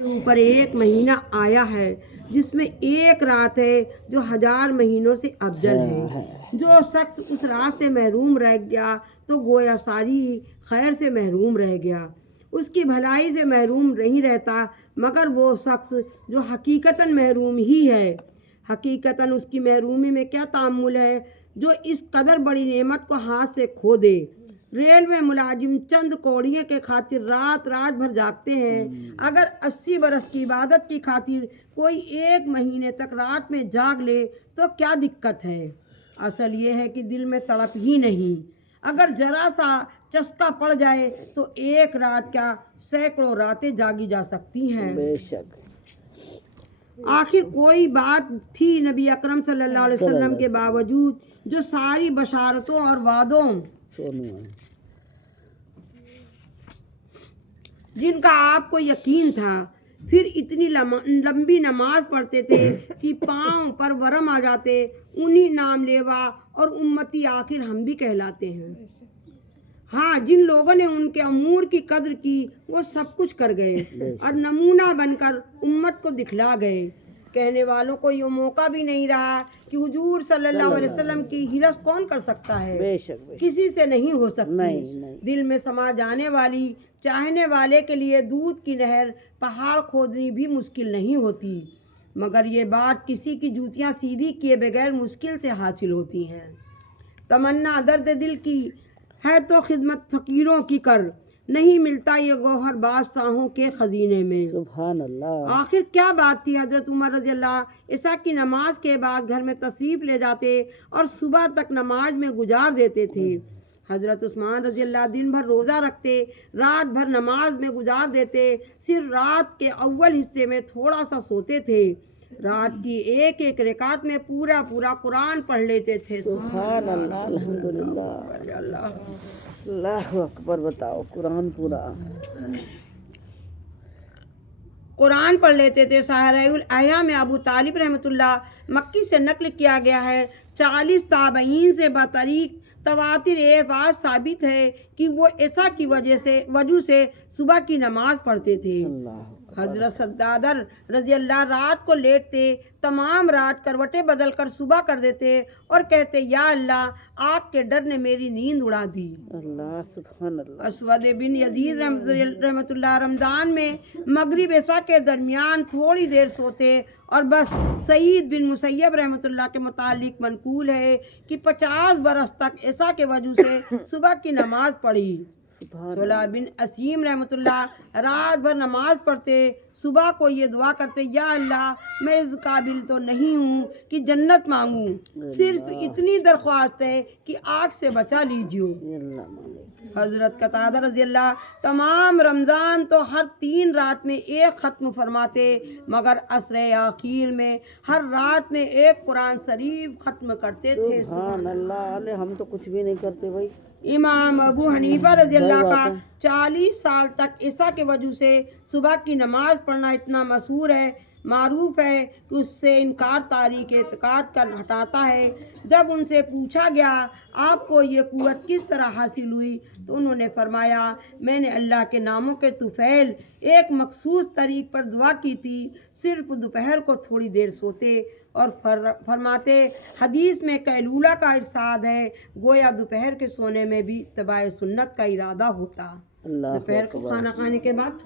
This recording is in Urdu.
اوپر ایک مہینہ آیا ہے جس میں ایک رات ہے جو 1000 مہینوں سے افضل ہے۔ جو شخص اس رات سے محروم رہ گیا تو گویا ساری خیر سے محروم رہ گیا، اس کی بھلائی سے محروم نہیں رہتا مگر وہ شخص جو حقیقتاً محروم ہی ہے۔ حقیقتاً اس کی محرومی میں کیا تأمل ہے جو اس قدر بڑی نعمت کو ہاتھ سے کھو دے۔ ریلوے ملازم چند کوڑیے کے خاطر رات بھر جاگتے ہیں، اگر 80 برس کی عبادت کی خاطر کوئی ایک مہینے تک رات میں جاگ لے تو کیا دقت ہے؟ اصل یہ ہے کہ دل میں تڑپ ہی نہیں۔ اگر ذرا سا چسکا پڑ جائے تو ایک رات کیا سینکڑوں راتیں جاگی جا سکتی ہیں۔ بے شک آخر کوئی بات تھی نبی اکرم صلی اللہ علیہ وسلم کے باوجود جو ساری بشارتوں اور وعدوں جن کا آپ کو یقین تھا، پھر اتنی لمبی نماز پڑھتے تھے کہ پاؤں پر ورم آ جاتے، انہی نام لیوا اور امتی آخر ہم بھی کہلاتے ہیں۔ ہاں، جن لوگوں نے ان کے امور کی قدر کی وہ سب کچھ کر گئے اور نمونہ بن کر امت کو دکھلا گئے۔ کہنے والوں کو یہ موقع بھی نہیں رہا کہ حضور صلی اللہ علیہ وسلم کی ہرس کون کر سکتا ہے؟ کسی سے نہیں ہو سکتی۔ دل میں سما جانے والی چاہنے والے کے لیے دودھ کی نہر پہاڑ کھودنی بھی مشکل نہیں ہوتی، مگر یہ بات کسی کی جوتیاں سیدھی کیے بغیر مشکل سے حاصل ہوتی ہیں۔ تمنا درد دل کی ہے تو خدمت فقیروں کی کر، نہیں ملتا یہ گوہر بادشاہوں کے خزینے میں۔ سبحان اللہ۔ آخر کیا بات تھی؟ حضرت عمر رضی اللہ عشاء کی نماز کے بعد گھر میں تشریف لے جاتے اور صبح تک نماز میں گزار دیتے تھے۔ حضرت عثمان رضی اللہ دن بھر روزہ رکھتے، رات بھر نماز میں گزار دیتے، صرف رات کے اول حصے میں تھوڑا سا سوتے تھے، رات کی ایک رکعت میں پورا قرآن پڑھ لیتے تھے۔ سبحان اللہ، الحمدللہ، اللہ اکبر۔ بتاؤ، قرآن پڑھ لیتے تھے۔ صحیح الاحیاء میں ابو طالب رحمۃ اللہ مکی سے نقل کیا گیا ہے، 40 تابعین سے بطریق تواتر یہ بات ثابت ہے کہ وہ عشاء کی وجہ سے صبح کی نماز پڑھتے تھے۔ حضرت سدادر رضی اللہ رات کو لیٹتے، تمام رات کروٹیں بدل کر صبح کر دیتے اور کہتے، یا اللہ، آگ کے ڈر نے میری نیند اڑا دی۔ اللہ، سبحان اللہ۔ اسود بن یزید رحمۃ اللہ رمضان میں مغرب عشاء کے درمیان تھوڑی دیر سوتے اور بس۔ سعید بن مسیب رحمۃ اللہ کے متعلق منقول ہے کہ 50 برس تک عشاء کے وجہ سے صبح کی نماز پڑھی۔ صلح بن اسیم رحمۃ اللہ رات بھر نماز پڑھتے، صبح کو یہ دعا کرتے، یا اللہ، میں اس قابل تو نہیں ہوں کہ جنت مانگوں، صرف اتنی درخواست ہے کہ آگ سے بچا لیجیے۔ حضرت قتادہ رضی اللہ تمام رمضان تو ہر 3 رات میں ایک ختم فرماتے، مگر عصر آخر میں ہر رات میں ایک قرآن شریف ختم کرتے تھے۔ سبحان اللہ، ہم تو کچھ بھی نہیں کرتے بھائی۔ امام ابو حنیفہ رضی اللہ کا 40 سال تک عشاء کے وجہ سے صبح کی نماز پڑھنا اتنا معروف ہے کہ اس سے انکار تاریخ اعتقاد کا ہٹاتا ہے۔ جب ان سے پوچھا گیا آپ کو یہ قوت کس طرح حاصل ہوئی تو انہوں نے فرمایا، میں نے اللہ کے ناموں کے طفیل ایک مخصوص طریق پر دعا کی تھی، صرف دوپہر کو تھوڑی دیر سوتے اور فرماتے، حدیث میں قیلولہ کا ارشاد ہے، گویا دوپہر کے سونے میں بھی اتباع سنت کا ارادہ ہوتا۔ دوپہر کو کھانا کھانے کے بعد